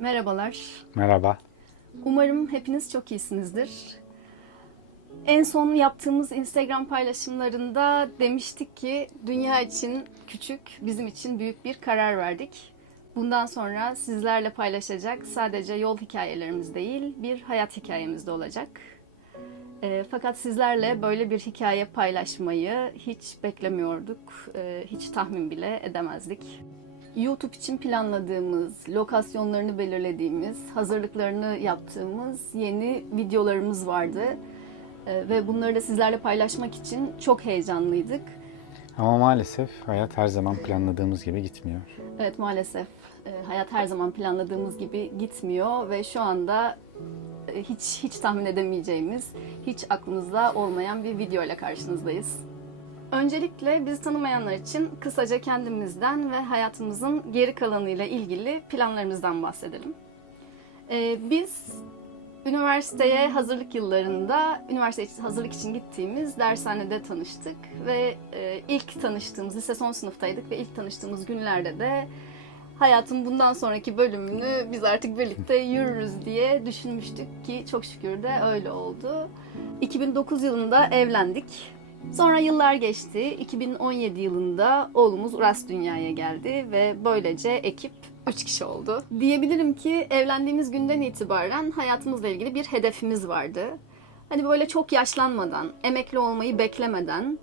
Merhabalar. Merhaba. Umarım hepiniz çok iyisinizdir. En son yaptığımız Instagram paylaşımlarında demiştik ki dünya için küçük, bizim için büyük bir karar verdik. Bundan sonra sizlerle paylaşacak sadece yol hikayelerimiz değil, bir hayat hikayemiz de olacak. Fakat sizlerle böyle bir hikaye paylaşmayı hiç beklemiyorduk, hiç tahmin bile edemezdik. YouTube için planladığımız, lokasyonlarını belirlediğimiz, hazırlıklarını yaptığımız yeni videolarımız vardı. Ve bunları da sizlerle paylaşmak için çok heyecanlıydık. Ama maalesef hayat her zaman planladığımız gibi gitmiyor. Evet, maalesef hayat her zaman planladığımız gibi gitmiyor ve şu anda hiç tahmin edemeyeceğimiz, hiç aklımızda olmayan bir video ile karşınızdayız. Öncelikle bizi tanımayanlar için kısaca kendimizden ve hayatımızın geri kalanıyla ilgili planlarımızdan bahsedelim. Biz üniversiteye hazırlık yıllarında, üniversite hazırlık için gittiğimiz dershanede tanıştık ve ilk tanıştığımız, lise son sınıftaydık ve ilk tanıştığımız günlerde de hayatın bundan sonraki bölümünü biz artık birlikte yürürüz diye düşünmüştük ki çok şükür de öyle oldu. 2009 yılında evlendik. Sonra yıllar geçti. 2017 yılında oğlumuz Uras dünyaya geldi ve böylece ekip 3 kişi oldu. Diyebilirim ki evlendiğimiz günden itibaren hayatımızla ilgili bir hedefimiz vardı. Hani böyle çok yaşlanmadan, emekli olmayı beklemeden,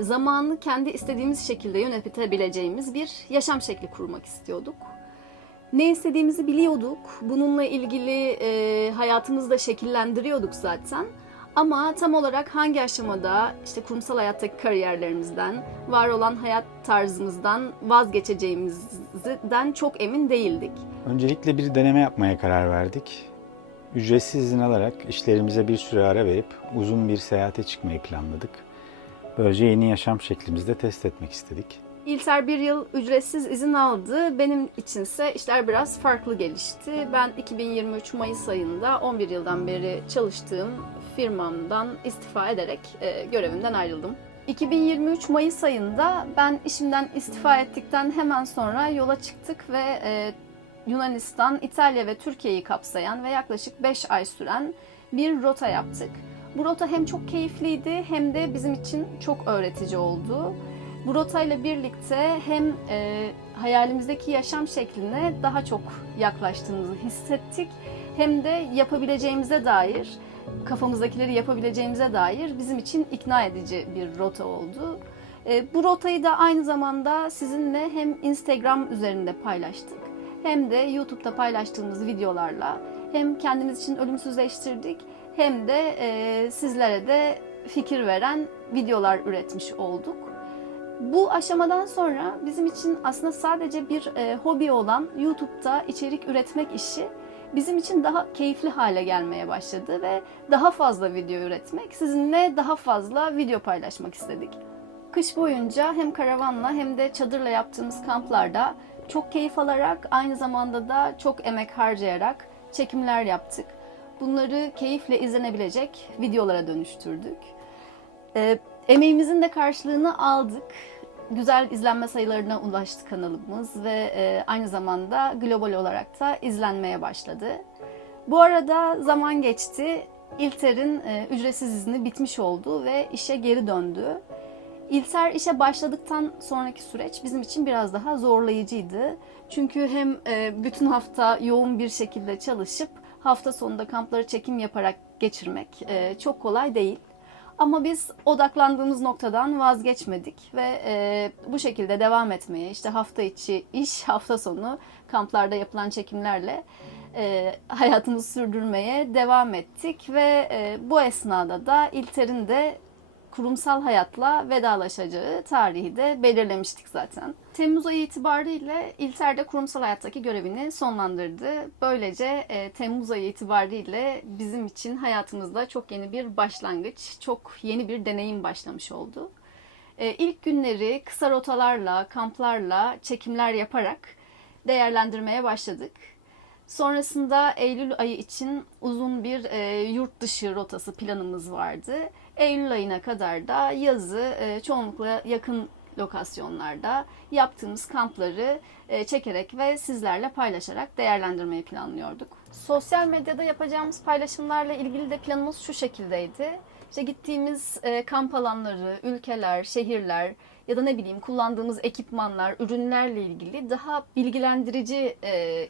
zamanı kendi istediğimiz şekilde yönetebileceğimiz bir yaşam şekli kurmak istiyorduk. Ne istediğimizi biliyorduk. Bununla ilgili hayatımızı da şekillendiriyorduk zaten. Ama tam olarak hangi aşamada işte kurumsal hayattaki kariyerlerimizden, var olan hayat tarzımızdan vazgeçeceğimizden çok emin değildik. Öncelikle bir deneme yapmaya karar verdik. Ücretsiz izin alarak işlerimize bir süre ara verip uzun bir seyahate çıkmayı planladık. Böylece yeni yaşam şeklimizi de test etmek istedik. İlter bir yıl ücretsiz izin aldı. Benim içinse işler biraz farklı gelişti. Ben 2023 Mayıs ayında 11 yıldan beri çalıştığım firmamdan istifa ederek görevimden ayrıldım. 2023 Mayıs ayında ben işimden istifa ettikten hemen sonra yola çıktık ve Yunanistan, İtalya ve Türkiye'yi kapsayan ve yaklaşık 5 ay süren bir rota yaptık. Bu rota hem çok keyifliydi hem de bizim için çok öğretici oldu. Bu rotayla birlikte hem hayalimizdeki yaşam şekline daha çok yaklaştığımızı hissettik hem de yapabileceğimize dair, kafamızdakileri yapabileceğimize dair bizim için ikna edici bir rota oldu. Bu rotayı da aynı zamanda sizinle hem Instagram üzerinde paylaştık hem de YouTube'da paylaştığımız videolarla hem kendimiz için ölümsüzleştirdik hem de sizlere de fikir veren videolar üretmiş olduk. Bu aşamadan sonra bizim için aslında sadece bir hobi olan YouTube'da içerik üretmek işi bizim için daha keyifli hale gelmeye başladı ve daha fazla video üretmek, sizinle daha fazla video paylaşmak istedik. Kış boyunca hem karavanla hem de çadırla yaptığımız kamplarda çok keyif alarak, aynı zamanda da çok emek harcayarak çekimler yaptık. Bunları keyifle izlenebilecek videolara dönüştürdük. Emeğimizin de karşılığını aldık. Güzel izlenme sayılarına ulaştı kanalımız ve aynı zamanda global olarak da izlenmeye başladı. Bu arada zaman geçti. İlter'in ücretsiz izni bitmiş oldu ve işe geri döndü. İlter işe başladıktan sonraki süreç bizim için biraz daha zorlayıcıydı. Çünkü hem bütün hafta yoğun bir şekilde çalışıp hafta sonunda kampları çekim yaparak geçirmek çok kolay değil. Ama biz odaklandığımız noktadan vazgeçmedik ve bu şekilde devam etmeye, işte hafta içi iş, hafta sonu kamplarda yapılan çekimlerle hayatımızı sürdürmeye devam ettik ve bu esnada da İlter'in de kurumsal hayatla vedalaşacağı tarihi de belirlemiştik zaten. Temmuz ayı itibariyle İlter de kurumsal hayattaki görevini sonlandırdı. Böylece Temmuz ayı itibariyle bizim için hayatımızda çok yeni bir başlangıç, çok yeni bir deneyim başlamış oldu. İlk günleri kısa rotalarla, kamplarla, çekimler yaparak değerlendirmeye başladık. Sonrasında Eylül ayı için uzun bir yurt dışı rotası planımız vardı. Eylül ayına kadar da yazı çoğunlukla yakın lokasyonlarda yaptığımız kampları çekerek ve sizlerle paylaşarak değerlendirmeyi planlıyorduk. Sosyal medyada yapacağımız paylaşımlarla ilgili de planımız şu şekildeydi. İşte gittiğimiz kamp alanları, ülkeler, şehirler ya da ne bileyim kullandığımız ekipmanlar, ürünlerle ilgili daha bilgilendirici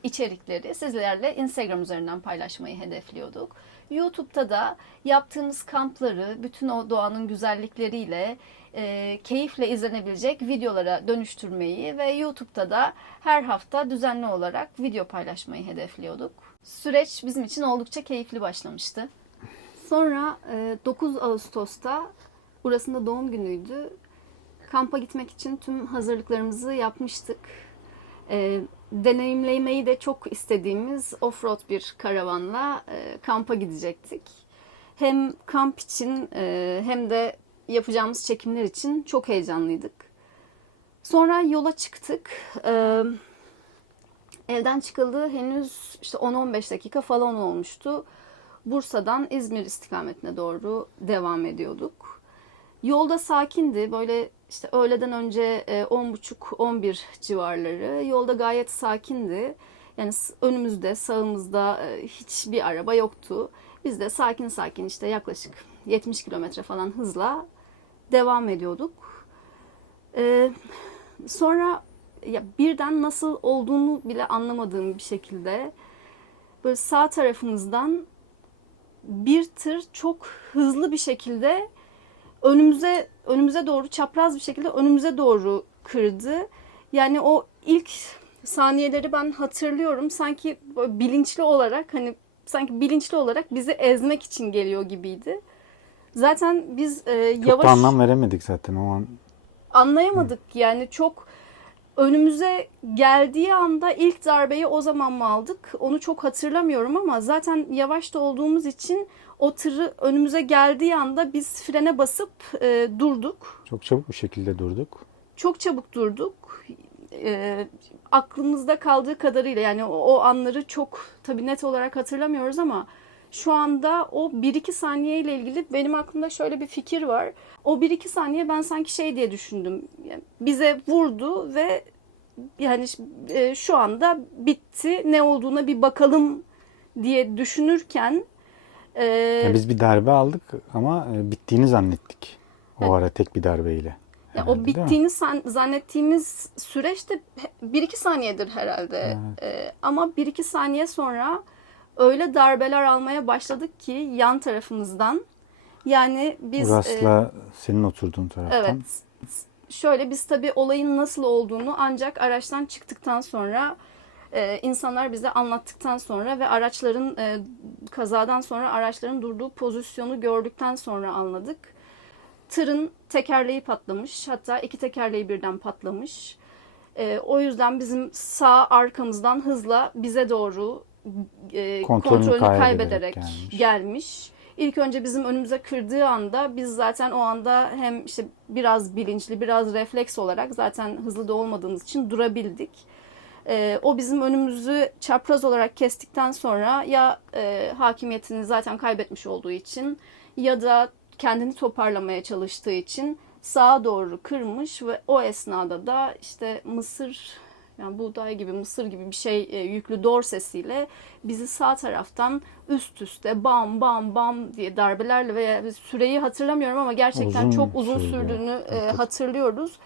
içerikleri sizlerle Instagram üzerinden paylaşmayı hedefliyorduk. YouTube'da da yaptığımız kampları bütün o doğanın güzellikleriyle keyifle izlenebilecek videolara dönüştürmeyi ve YouTube'da da her hafta düzenli olarak video paylaşmayı hedefliyorduk. Süreç bizim için oldukça keyifli başlamıştı. Sonra 9 Ağustos'ta burasında doğum günüydü. Kampa gitmek için tüm hazırlıklarımızı yapmıştık. Deneyimlemeyi de çok istediğimiz off-road bir karavanla kampa gidecektik. Hem kamp için hem de yapacağımız çekimler için çok heyecanlıydık. Sonra yola çıktık. Evden çıkalı henüz işte 10-15 dakika falan olmuştu. Bursa'dan İzmir istikametine doğru devam ediyorduk. Yolda sakindi. Böyle işte öğleden önce 10.30-11 civarları. Yolda gayet sakindi. Yani önümüzde, sağımızda hiçbir araba yoktu. Biz de sakin sakin işte yaklaşık 70 kilometre falan hızla devam ediyorduk. Sonra ya birden nasıl olduğunu bile anlamadığım bir şekilde böyle sağ tarafımızdan bir tır çok hızlı bir şekilde önümüze doğru çapraz bir şekilde önümüze doğru kırdı. Yani o ilk saniyeleri ben hatırlıyorum. Sanki bilinçli olarak bizi ezmek için geliyor gibiydi. Zaten biz Çok da anlam veremedik zaten o an. Anlayamadık yani çok önümüze geldiği anda ilk darbeyi o zaman mı aldık? Onu çok hatırlamıyorum ama zaten yavaş da olduğumuz için o tırı önümüze geldiği anda biz frene basıp durduk. Çok çabuk bir şekilde durduk. Çok çabuk durduk. Aklımızda kaldığı kadarıyla yani o anları çok tabii net olarak hatırlamıyoruz ama şu anda o 1-2 saniye ile ilgili benim aklımda şöyle bir fikir var. O 1-2 saniye ben sanki şey diye düşündüm. Yani bize vurdu ve yani şu anda bitti. Ne olduğuna bir bakalım diye düşünürken Yani biz bir darbe aldık ama bittiğini zannettik. O ara tek bir darbeyle. yani o bittiğini zannettiğimiz süreçte 1-2 saniyedir herhalde. Evet. Ama 1-2 saniye sonra öyle darbeler almaya başladık ki yan tarafımızdan. Yani biz Uras'la senin oturduğun taraftan. evet. Şöyle biz tabii olayın nasıl olduğunu ancak araçtan çıktıktan sonra insanlar bize anlattıktan sonra ve kazadan sonra araçların durduğu pozisyonu gördükten sonra anladık. Tırın tekerleği patlamış. Hatta 2 tekerleği birden patlamış. O yüzden bizim sağ arkamızdan hızla bize doğru kontrolünü kaybederek gelmiş. İlk önce bizim önümüze kırdığı anda biz zaten o anda hem işte biraz bilinçli, biraz refleks olarak zaten hızlı da olmadığımız için durabildik. O bizim önümüzü çapraz olarak kestikten sonra ya hakimiyetini zaten kaybetmiş olduğu için ya da kendini toparlamaya çalıştığı için sağa doğru kırmış ve o esnada da işte yani buğday gibi mısır gibi bir şey yüklü dorsesiyle bizi sağ taraftan üst üste bam bam bam diye darbelerle veya süreyi hatırlamıyorum ama gerçekten çok uzun sürdüğünü hatırlıyoruz.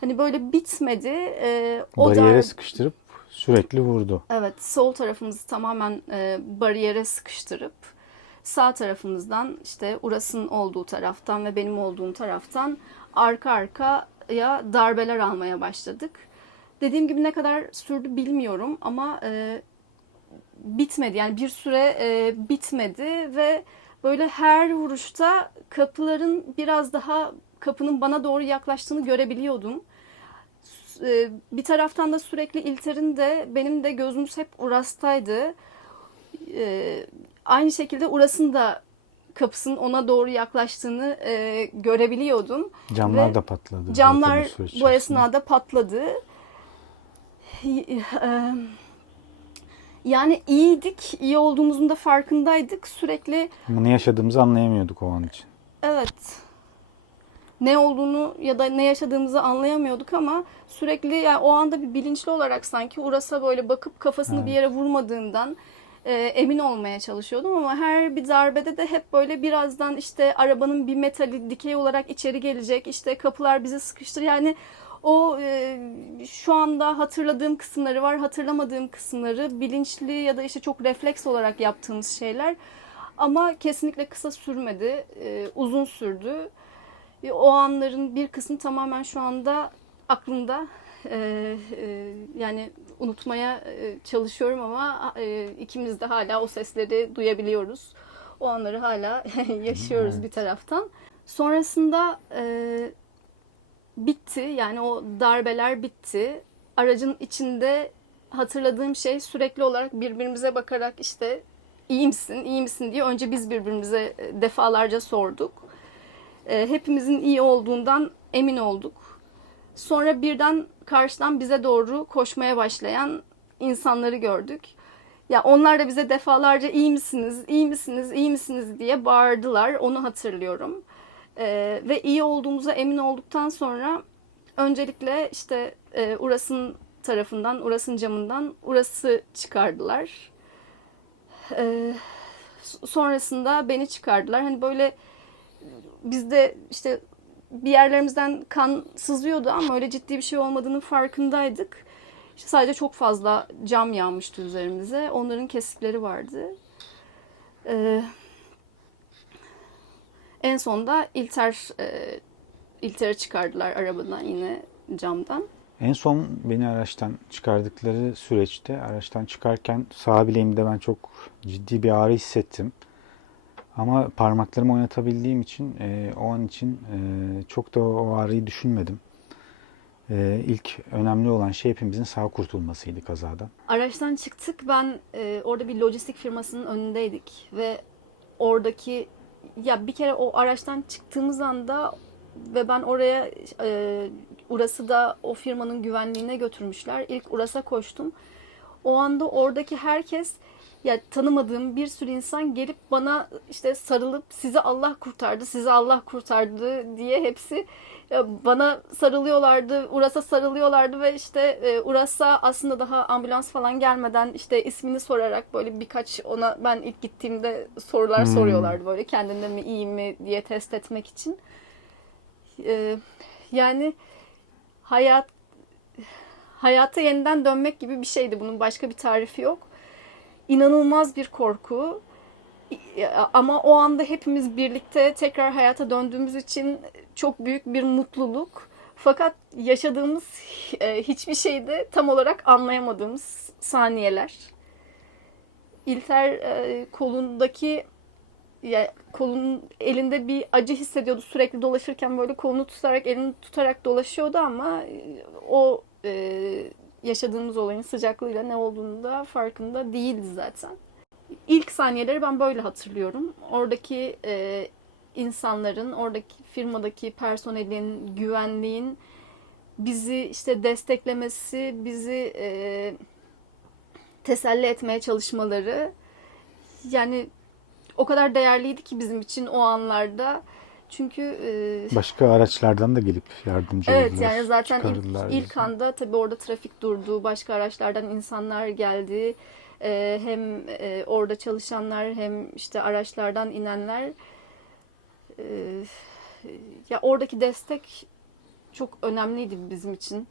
Hani böyle bitmedi. Bariyere sıkıştırıp sürekli vurdu. Evet, sol tarafımızı tamamen bariyere sıkıştırıp sağ tarafımızdan işte Uras'ın olduğu taraftan ve benim olduğum taraftan arka arkaya darbeler almaya başladık. Dediğim gibi ne kadar sürdü bilmiyorum ama bitmedi. Yani bir süre bitmedi ve böyle her vuruşta kapının bana doğru yaklaştığını görebiliyordum. Bir taraftan da sürekli İlter'in de benim de gözümüz hep Uras'taydı. Aynı şekilde Uras'ın da kapısının ona doğru yaklaştığını görebiliyordum. Camlar da patladı. Camlar bu esnada patladı. Yani iyiydik, iyi olduğumuzun da farkındaydık. Sürekli bunu yaşadığımızı anlayamıyorduk o an için. evet. ne olduğunu ya da ne yaşadığımızı anlayamıyorduk ama sürekli yani o anda bir bilinçli olarak sanki Uras'a böyle bakıp kafasını bir yere vurmadığından emin olmaya çalışıyordum ama her bir darbede de hep böyle birazdan işte arabanın bir metali dikey olarak içeri gelecek, işte kapılar bizi sıkıştır, yani o şu anda hatırladığım kısımları var, hatırlamadığım kısımları, bilinçli ya da işte çok refleks olarak yaptığımız şeyler ama kesinlikle kısa sürmedi, uzun sürdü. O anların bir kısmı tamamen şu anda aklımda. Yani unutmaya çalışıyorum ama ikimiz de hala o sesleri duyabiliyoruz. O anları hala yaşıyoruz Evet. bir taraftan. Sonrasında bitti. Yani o darbeler bitti. Aracın içinde hatırladığım şey sürekli olarak birbirimize bakarak işte iyi misin, iyi misin diye önce biz birbirimize defalarca sorduk. Hepimizin iyi olduğundan emin olduk. Sonra birden karşıdan bize doğru koşmaya başlayan insanları gördük. Ya onlar da bize defalarca iyi misiniz, iyi misiniz, iyi misiniz diye bağırdılar. Onu hatırlıyorum. Ve iyi olduğumuza emin olduktan sonra öncelikle işte Uras'ın tarafından, Uras'ın camından Uras'ı çıkardılar. Sonrasında beni çıkardılar. Hani böyle bizde işte bir yerlerimizden kan sızıyordu ama öyle ciddi bir şey olmadığının farkındaydık. İşte sadece çok fazla cam yağmıştı üzerimize. Onların kesikleri vardı. En sonunda İlter'i çıkardılar arabadan, yine camdan. En son beni araçtan çıkardıkları süreçte, araçtan çıkarken sağ bileğimde ben çok ciddi bir ağrı hissettim. Ama parmaklarımı oynatabildiğim için o an için çok da o ağrıyı düşünmedim. İlk önemli olan şey hepimizin sağ kurtulmasıydı kazadan. Araçtan çıktık. Ben orada bir lojistik firmasının önündeydik ve oradaki, ya bir kere o araçtan çıktığımız anda ve ben oraya Uras'ı da o firmanın güvenliğine götürmüşler. İlk Uras'a koştum. O anda oradaki herkes, ya tanımadığım bir sürü insan gelip bana işte sarılıp sizi Allah kurtardı, sizi Allah kurtardı diye hepsi bana sarılıyorlardı, Uras'a sarılıyorlardı ve işte Uras'a aslında daha ambulans falan gelmeden işte ismini sorarak böyle birkaç, ona ben ilk gittiğimde sorular soruyorlardı böyle kendinde mi iyi mi diye test etmek için. Yani hayata yeniden dönmek gibi bir şeydi. Bunun başka bir tarifi yok. İnanılmaz bir korku. Ama o anda hepimiz birlikte tekrar hayata döndüğümüz için çok büyük bir mutluluk. Fakat yaşadığımız hiçbir şeyde tam olarak anlayamadığımız saniyeler. İlter kolundaki, ya kolun elinde bir acı hissediyordu, sürekli dolaşırken böyle kolunu tutarak, elini tutarak dolaşıyordu ama o yaşadığımız olayın sıcaklığıyla ne olduğunu da farkında değildi zaten. İlk saniyeleri ben böyle hatırlıyorum. Oradaki insanların, oradaki firmadaki personelin, güvenliğin bizi işte desteklemesi, bizi teselli etmeye çalışmaları, yani o kadar değerliydi ki bizim için o anlarda. Çünkü Başka araçlardan da gelip yardımcı evet, oldular, yani zaten çıkardılar ilk bizi. anda tabii orada trafik durdu. Başka araçlardan insanlar geldi. Hem orada çalışanlar hem işte araçlardan inenler. Ee, Ya oradaki destek çok önemliydi bizim için.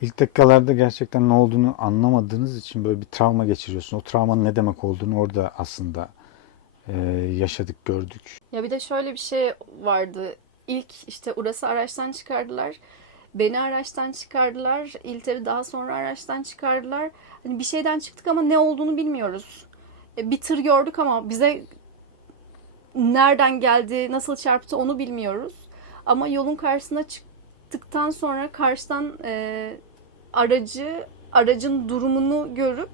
İlk dakikalarda gerçekten ne olduğunu anlamadığınız için böyle bir travma geçiriyorsun. O travmanın ne demek olduğunu orada aslında yaşadık, gördük. Ya bir de şöyle bir şey vardı. İlk işte Uras'ı araçtan çıkardılar. Beni araçtan çıkardılar. İlter'i daha sonra araçtan çıkardılar. Hani bir şeyden çıktık ama ne olduğunu bilmiyoruz. Bir tır gördük ama bize nereden geldi, nasıl çarptı onu bilmiyoruz. Ama yolun karşısına çıktıktan sonra karşıdan aracın durumunu görüp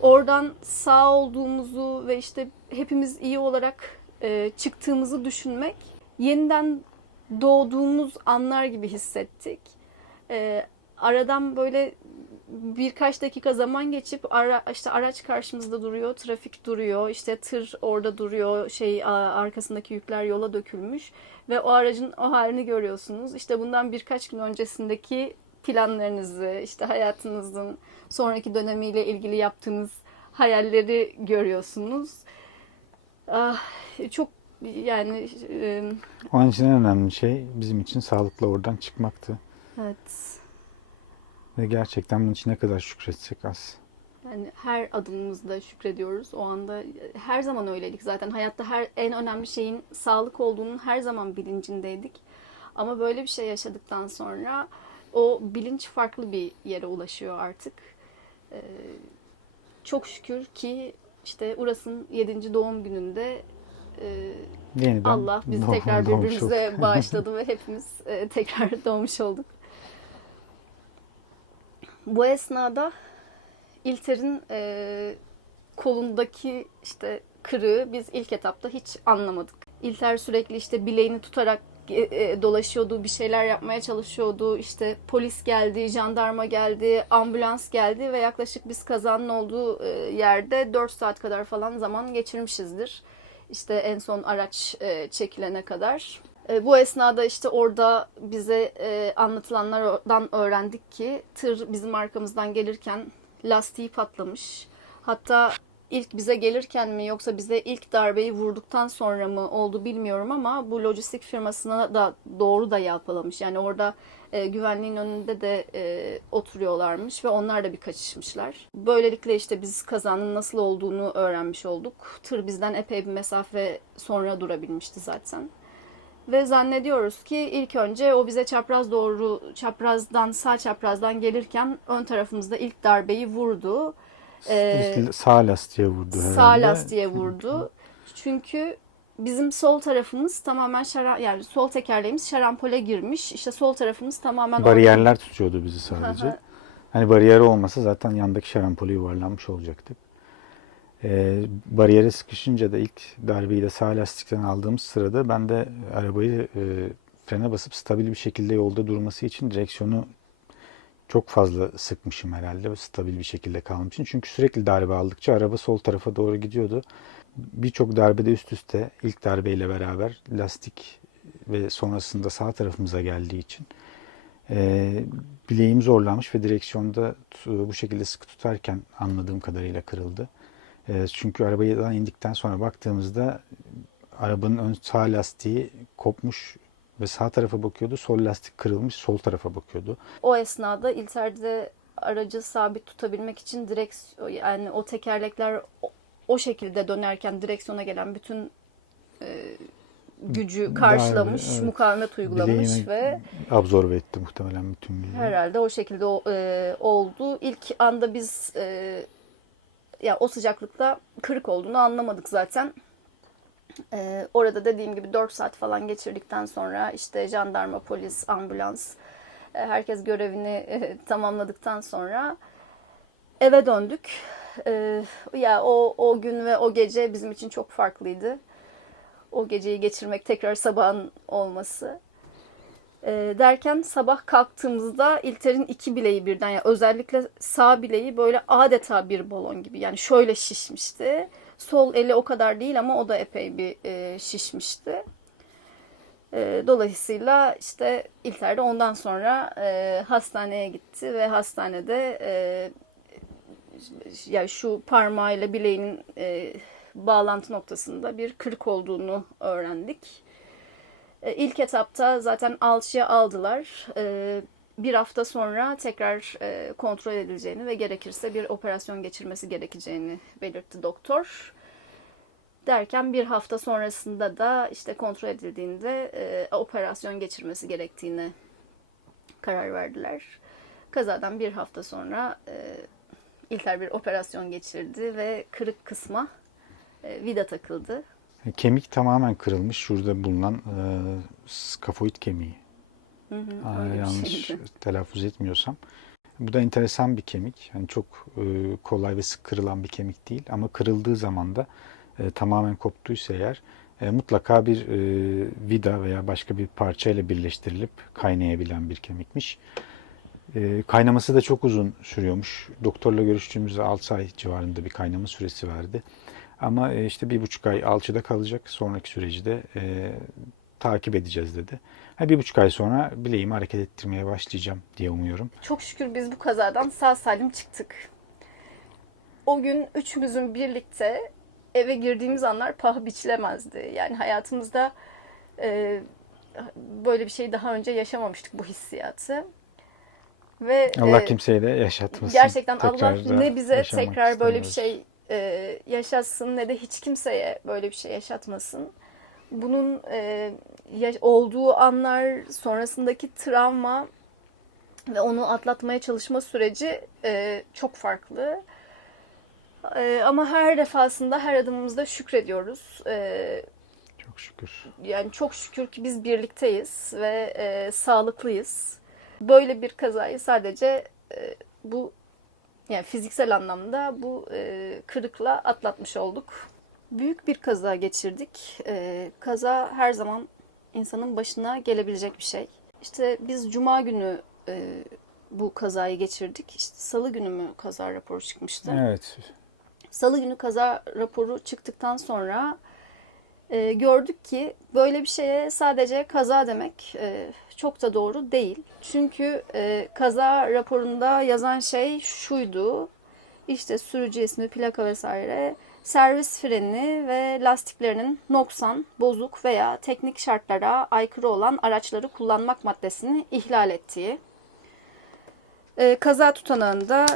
oradan sağ olduğumuzu ve işte hepimiz iyi olarak çıktığımızı düşünmek, yeniden doğduğumuz anlar gibi hissettik. Aradan böyle birkaç dakika zaman geçip işte araç karşımızda duruyor, trafik duruyor, işte tır orada duruyor, arkasındaki yükler yola dökülmüş ve o aracın o halini görüyorsunuz. İşte bundan birkaç gün öncesindeki planlarınızı, işte hayatınızın sonraki dönemiyle ilgili yaptığınız hayalleri görüyorsunuz. Ah, çok yani Onun için en önemli şey bizim için sağlıklı oradan çıkmaktı. evet. Ve gerçekten bunun için ne kadar şükretsek az. Yani her adımımızda şükrediyoruz. O anda her zaman öyleydik zaten. Hayatta en önemli şeyin sağlık olduğunun her zaman bilincindeydik. Ama böyle bir şey yaşadıktan sonra o bilinç farklı bir yere ulaşıyor artık. Ee, Çok şükür ki işte Uras'ın 7. doğum gününde Yeniden Allah bizi doğmuş tekrar olduk. birbirimize bağışladı ve hepimiz tekrar doğmuş olduk. Bu esnada İlter'in kolundaki işte kırığı biz ilk etapta hiç anlamadık. İlter sürekli işte bileğini tutarak dolaşıyordu, bir şeyler yapmaya çalışıyordu. İşte polis geldi, jandarma geldi, ambulans geldi ve yaklaşık biz kazanın olduğu yerde 4 saat kadar falan zaman geçirmişizdir. İşte en son araç çekilene kadar. Bu esnada işte orada bize anlatılanlardan öğrendik ki tır bizim arkamızdan gelirken lastiği patlamış. Hatta ilk bize gelirken mi yoksa bize ilk darbeyi vurduktan sonra mı oldu bilmiyorum ama bu lojistik firmasına da doğru da yalpalamış. Yani orada güvenliğin önünde de oturuyorlarmış ve onlar da bir kaçışmışlar. Böylelikle işte biz kazanın nasıl olduğunu öğrenmiş olduk. Tır bizden epey bir mesafe sonra durabilmişti zaten. Ve zannediyoruz ki ilk önce o bize sağ çaprazdan gelirken ön tarafımızda ilk darbeyi vurdu. Sağ lastiğe vurdu herhalde. Sağ lastiğe vurdu. Çünkü bizim sol tarafımız tamamen yani sol tekerleğimiz şarampole girmiş. İşte sol tarafımız tamamen Bariyerler tutuyordu bizi sadece. Hani bariyer olmasa zaten yandaki şarampole yuvarlanmış olacaktık. Bariyere sıkışınca da ilk darbeyi de sağ lastikten aldığımız sırada ben de arabayı frene basıp stabil bir şekilde yolda durması için direksiyonu çok fazla sıkmışım herhalde. Stabil bir şekilde kalmış için. Çünkü sürekli darbe aldıkça araba sol tarafa doğru gidiyordu. Birçok darbede üst üste ilk darbeyle beraber lastik ve sonrasında sağ tarafımıza geldiği için bileğim zorlanmış ve direksiyonda bu şekilde sıkı tutarken anladığım kadarıyla kırıldı. Çünkü arabadan indikten sonra baktığımızda arabanın ön sağ lastiği kopmuş ve sağ tarafa bakıyordu. Sol lastik kırılmış, sol tarafa bakıyordu. O esnada İlter'de aracı sabit tutabilmek için yani o tekerlekler o şekilde dönerken direksiyona gelen bütün gücü karşılamış, Evet. mukavemet uygulamış Bileğime ve absorbe etti muhtemelen bütün gücü. herhalde o şekilde oldu. İlk anda biz ya o sıcaklıkta kırık olduğunu anlamadık zaten. Orada dediğim gibi 4 saat falan geçirdikten sonra işte jandarma, polis, ambulans herkes görevini tamamladıktan sonra eve döndük. Ya o gün ve o gece bizim için çok farklıydı. O geceyi geçirmek, tekrar sabahın olması. Derken sabah kalktığımızda İlter'in iki bileği birden, yani özellikle sağ bileği böyle adeta bir balon gibi, yani şöyle şişmişti. Sol eli o kadar değil ama o da epey bir şişmişti. Dolayısıyla işte İlter de ondan sonra hastaneye gitti ve hastanede yani şu parmağıyla bileğinin bağlantı noktasında bir kırık olduğunu öğrendik. İlk etapta zaten alçıya aldılar. Bir hafta sonra tekrar kontrol edileceğini ve gerekirse bir operasyon geçirmesi gerekeceğini belirtti doktor. Derken bir hafta sonrasında da işte kontrol edildiğinde operasyon geçirmesi gerektiğini karar verdiler. Kazadan bir hafta sonra İlter bir operasyon geçirdi ve kırık kısma vida takıldı. Kemik tamamen kırılmış. Şurada bulunan skafoid kemiği. Yanlış telaffuz etmiyorsam. Bu da enteresan bir kemik. Yani çok kolay ve sık kırılan bir kemik değil. Ama kırıldığı zaman da tamamen koptuysa eğer mutlaka bir vida veya başka bir parça ile birleştirilip kaynayabilen bir kemikmiş. Kaynaması da çok uzun sürüyormuş. Doktorla görüştüğümüzde 6 ay civarında bir kaynama süresi vardı. Ama işte 1,5 ay alçıda kalacak. Sonraki süreci de takip edeceğiz dedi. 1,5 ay sonra bileğimi hareket ettirmeye başlayacağım diye umuyorum. Çok şükür biz bu kazadan sağ salim çıktık. O gün üçümüzün birlikte eve girdiğimiz anlar paha biçilemezdi. Yani hayatımızda böyle bir şey daha önce yaşamamıştık, bu hissiyatı. Ve Allah kimseye de yaşatmasın. gerçekten Allah Tekrar da ne bize yaşamak tekrar böyle bir istemiyoruz. şey yaşatsın, ne de hiç kimseye böyle bir şey yaşatmasın. Bunun olduğu anlar, sonrasındaki travma ve onu atlatmaya çalışma süreci çok farklı. Ama her defasında, her adımımızda şükrediyoruz. Çok şükür. Yani çok şükür ki biz birlikteyiz ve sağlıklıyız. Böyle bir kazayı sadece bu, yani fiziksel anlamda bu kırıkla atlatmış olduk. Büyük bir kaza geçirdik. Kaza her zaman insanın başına gelebilecek bir şey. İşte biz Cuma günü bu kazayı geçirdik. İşte Salı günü mü kaza raporu çıkmıştı? Evet. Salı günü kaza raporu çıktıktan sonra gördük ki böyle bir şeye sadece kaza demek çok da doğru değil. Çünkü kaza raporunda yazan şey şuydu: İşte sürücü ismi, plaka vesaire, servis freni ve lastiklerinin noksan, bozuk veya teknik şartlara aykırı olan araçları kullanmak maddesini ihlal ettiği. Kaza tutanağında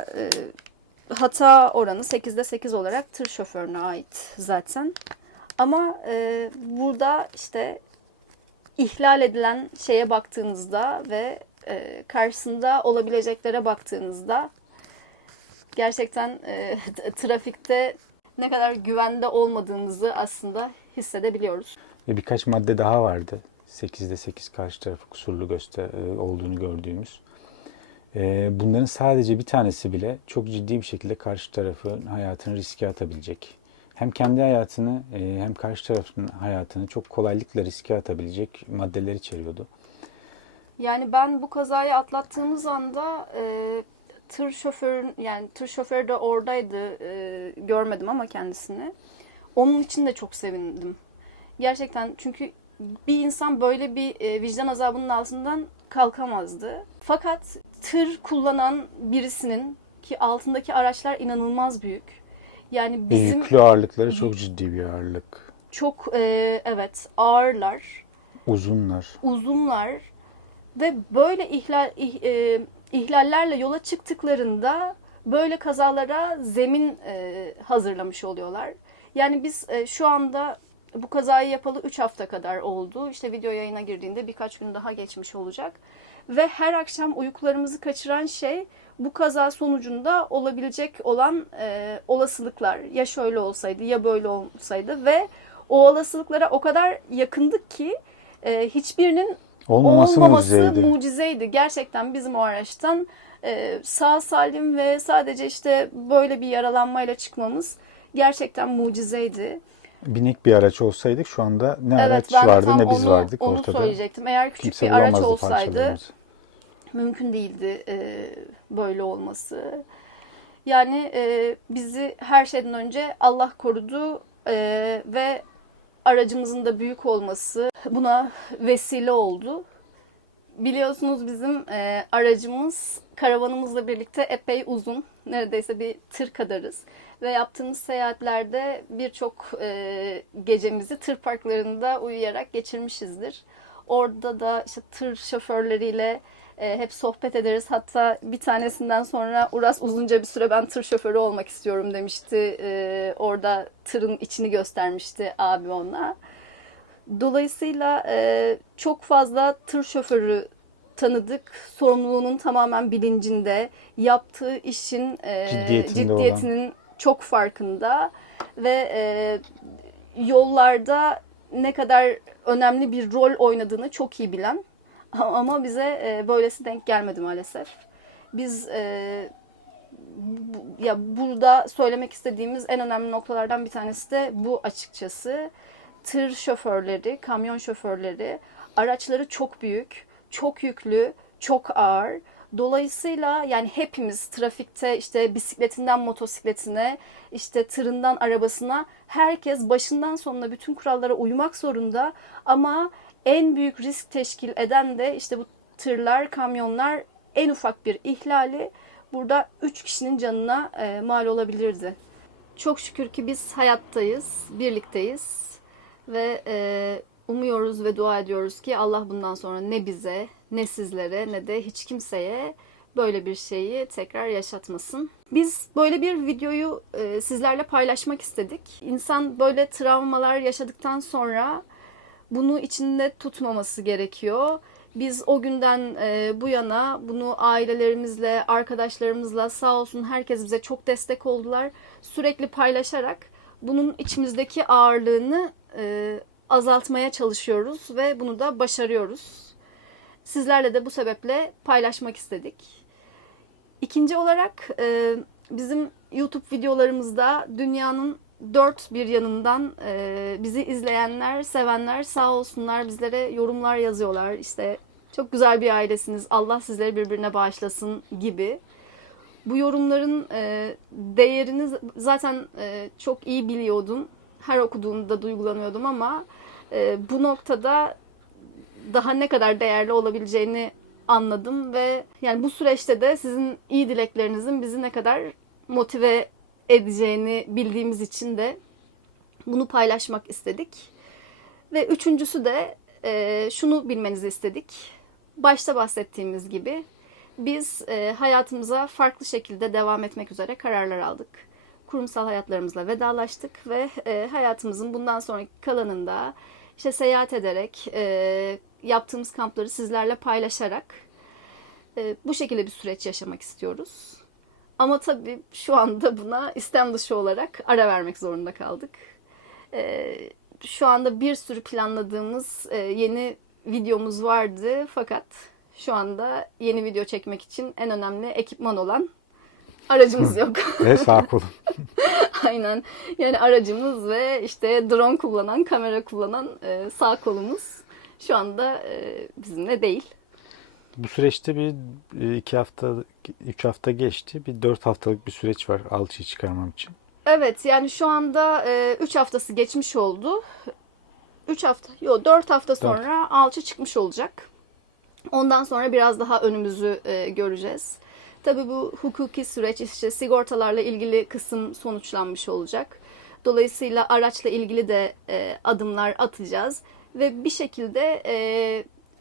hata oranı 8'de 8 olarak tır şoförüne ait zaten. Ama burada işte ihlal edilen şeye baktığınızda ve karşısında olabileceklere baktığınızda gerçekten trafikte ne kadar güvende olmadığımızı aslında hissedebiliyoruz. Ve birkaç madde daha vardı. 8'de 8 karşı tarafı kusurlu olduğunu gördüğümüz. Bunların sadece bir tanesi bile çok ciddi bir şekilde karşı tarafın hayatını riske atabilecek. Hem kendi hayatını hem karşı tarafın hayatını çok kolaylıkla riske atabilecek maddeler içeriyordu. Yani ben bu kazayı atlattığımız anda tır şoförü de oradaydı. Görmedim ama kendisini. Onun için de çok sevindim. Gerçekten, çünkü bir insan böyle bir vicdan azabının altından kalkamazdı. Fakat tır kullanan birisinin, ki altındaki araçlar inanılmaz büyük. Yani bizim Yüklü ağırlıkları çok ciddi bir ağırlık. çok evet, ağırlar, Uzunlar. ve böyle ihlallerle yola çıktıklarında böyle kazalara zemin hazırlamış oluyorlar. Yani biz şu anda bu kazayı yapalı 3 hafta kadar oldu. İşte video yayına girdiğinde birkaç gün daha geçmiş olacak. Ve her akşam uykularımızı kaçıran şey bu kaza sonucunda olabilecek olan olasılıklar. Ya şöyle olsaydı, ya böyle olsaydı, ve o olasılıklara o kadar yakındık ki hiçbirinin Olmaması mucizeydi. Gerçekten bizim o araçtan sağ salim ve sadece işte böyle bir yaralanmayla çıkmamız gerçekten mucizeydi. Binek bir araç olsaydık şu anda ne Evet, araç ben de vardı tam ne biz vardık onu ortada. söyleyecektim. Eğer küçük Kimse bir araç bulamazdı olsaydı parçalarımızı. mümkün değildi böyle olması. Yani bizi her şeyden önce Allah korudu ve aracımızın da büyük olması buna vesile oldu. Biliyorsunuz bizim aracımız karavanımızla birlikte epey uzun. Neredeyse bir tır kadarız. Ve yaptığımız seyahatlerde birçok gecemizi tır parklarında uyuyarak geçirmişizdir. Orada da işte tır şoförleriyle hep sohbet ederiz. Hatta bir tanesinden sonra Uras uzunca bir süre ben tır şoförü olmak istiyorum demişti. Orada tırın içini göstermişti abi ona. Dolayısıyla çok fazla tır şoförü tanıdık. Sorumluluğunun tamamen bilincinde, yaptığı işin ciddiyetinin çok farkında ve yollarda ne kadar önemli bir rol oynadığını çok iyi bilen. Ama bize böylesi denk gelmedi maalesef. Biz ya burada söylemek istediğimiz en önemli noktalardan bir tanesi de bu açıkçası. Tır şoförleri, kamyon şoförleri, araçları çok büyük, çok yüklü, çok ağır. Dolayısıyla yani hepimiz trafikte işte bisikletinden motosikletine, işte tırından arabasına herkes başından sonuna bütün kurallara uymak zorunda. Ama en büyük risk teşkil eden de işte bu tırlar, kamyonlar, en ufak bir ihlali burada 3 kişinin canına mal olabilirdi. Çok şükür ki biz hayattayız, birlikteyiz ve umuyoruz ve dua ediyoruz ki Allah bundan sonra ne bize, ne sizlere, ne de hiç kimseye böyle bir şeyi tekrar yaşatmasın. Biz böyle bir videoyu sizlerle paylaşmak istedik. İnsan böyle travmalar yaşadıktan sonra bunu içinde tutmaması gerekiyor. Biz o günden bu yana bunu ailelerimizle, arkadaşlarımızla sağ olsun herkes bize çok destek oldular. Sürekli paylaşarak bunun içimizdeki ağırlığını azaltmaya çalışıyoruz ve bunu da başarıyoruz. Sizlerle de bu sebeple paylaşmak istedik. İkinci olarak bizim YouTube videolarımızda dünyanın dört bir yanından bizi izleyenler, sevenler sağ olsunlar bizlere yorumlar yazıyorlar. İşte çok güzel bir ailesiniz, Allah sizleri birbirine bağışlasın gibi. Bu yorumların değerini zaten çok iyi biliyordum. Her okuduğumda duygulanıyordum ama bu noktada daha ne kadar değerli olabileceğini anladım ve yani bu süreçte de sizin iyi dileklerinizin bizi ne kadar motive edeceğini bildiğimiz için de bunu paylaşmak istedik. Ve üçüncüsü de şunu bilmenizi istedik. Başta bahsettiğimiz gibi biz hayatımıza farklı şekilde devam etmek üzere kararlar aldık. Kurumsal hayatlarımızla vedalaştık ve hayatımızın bundan sonraki kalanında işte seyahat ederek, yaptığımız kampları sizlerle paylaşarak bu şekilde bir süreç yaşamak istiyoruz. Ama tabii şu anda buna istem dışı olarak ara vermek zorunda kaldık. Şu anda bir sürü planladığımız yeni videomuz vardı fakat şu anda yeni video çekmek için en önemli ekipman olan aracımız yok. Ve sağ kolum. Aynen. Yani aracımız ve işte drone kullanan, kamera kullanan sağ kolumuz şu anda bizimle değil. Bu süreçte bir 2 hafta, 3 hafta geçti. Bir 4 haftalık bir süreç var alçıyı çıkarmam için. Evet yani şu anda 3 haftası geçmiş oldu. 4 hafta sonra alçı çıkmış olacak. Ondan sonra biraz daha önümüzü göreceğiz. Tabii bu hukuki süreç işte sigortalarla ilgili kısım sonuçlanmış olacak. Dolayısıyla araçla ilgili de adımlar atacağız. Ve bir şekilde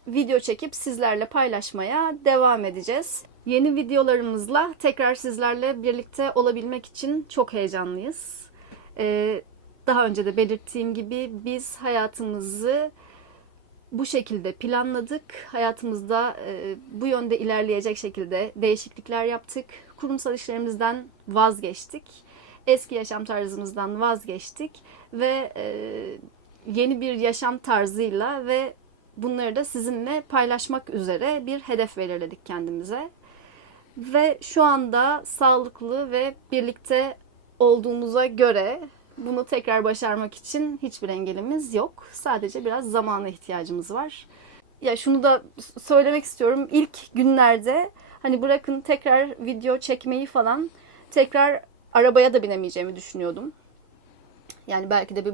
video çekip sizlerle paylaşmaya devam edeceğiz. Yeni videolarımızla tekrar sizlerle birlikte olabilmek için çok heyecanlıyız. Daha önce de belirttiğim gibi biz hayatımızı bu şekilde planladık. Hayatımızda bu yönde ilerleyecek şekilde değişiklikler yaptık. Kurumsal işlerimizden vazgeçtik. Eski yaşam tarzımızdan vazgeçtik ve yeni bir yaşam tarzıyla ve bunları da sizinle paylaşmak üzere bir hedef belirledik kendimize. Ve şu anda sağlıklı ve birlikte olduğumuza göre bunu tekrar başarmak için hiçbir engelimiz yok. Sadece biraz zamana ihtiyacımız var. Ya şunu da söylemek istiyorum. İlk günlerde hani bırakın tekrar video çekmeyi falan tekrar arabaya da binemeyeceğimi düşünüyordum. Yani belki de bir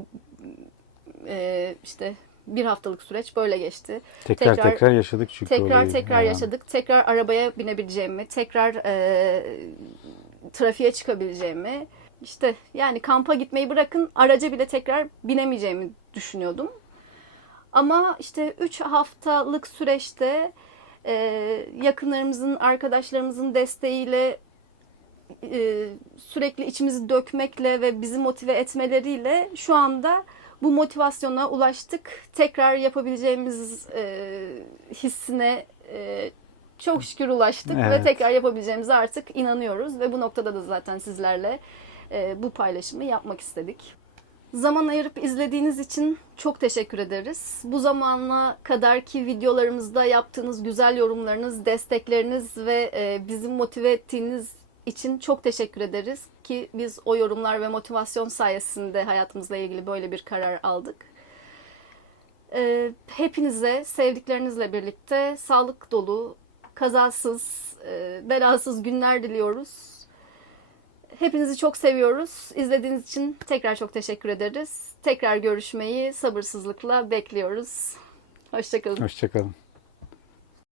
işte bir haftalık süreç böyle geçti. Tekrar yaşadık çünkü tekrar yaşadık. Tekrar arabaya binebileceğimi, tekrar trafiğe çıkabileceğimi, işte yani kampa gitmeyi bırakın araca bile tekrar binemeyeceğimi düşünüyordum. Ama işte 3 haftalık süreçte yakınlarımızın, arkadaşlarımızın desteğiyle sürekli içimizi dökmekle ve bizi motive etmeleriyle şu anda bu motivasyona ulaştık. Tekrar yapabileceğimiz hissine çok şükür ulaştık ve tekrar yapabileceğimize artık inanıyoruz ve bu noktada da zaten sizlerle bu paylaşımı yapmak istedik. Zaman ayırıp izlediğiniz için çok teşekkür ederiz. Bu zamana kadarki videolarımızda yaptığınız güzel yorumlarınız, destekleriniz ve bizi motive ettiğiniz için çok teşekkür ederiz ki biz o yorumlar ve motivasyon sayesinde hayatımızla ilgili böyle bir karar aldık. Hepinize sevdiklerinizle birlikte sağlık dolu, kazasız, belasız günler diliyoruz. Hepinizi çok seviyoruz. İzlediğiniz için tekrar çok teşekkür ederiz. Tekrar görüşmeyi sabırsızlıkla bekliyoruz. Hoşça kalın. Hoşça kalın.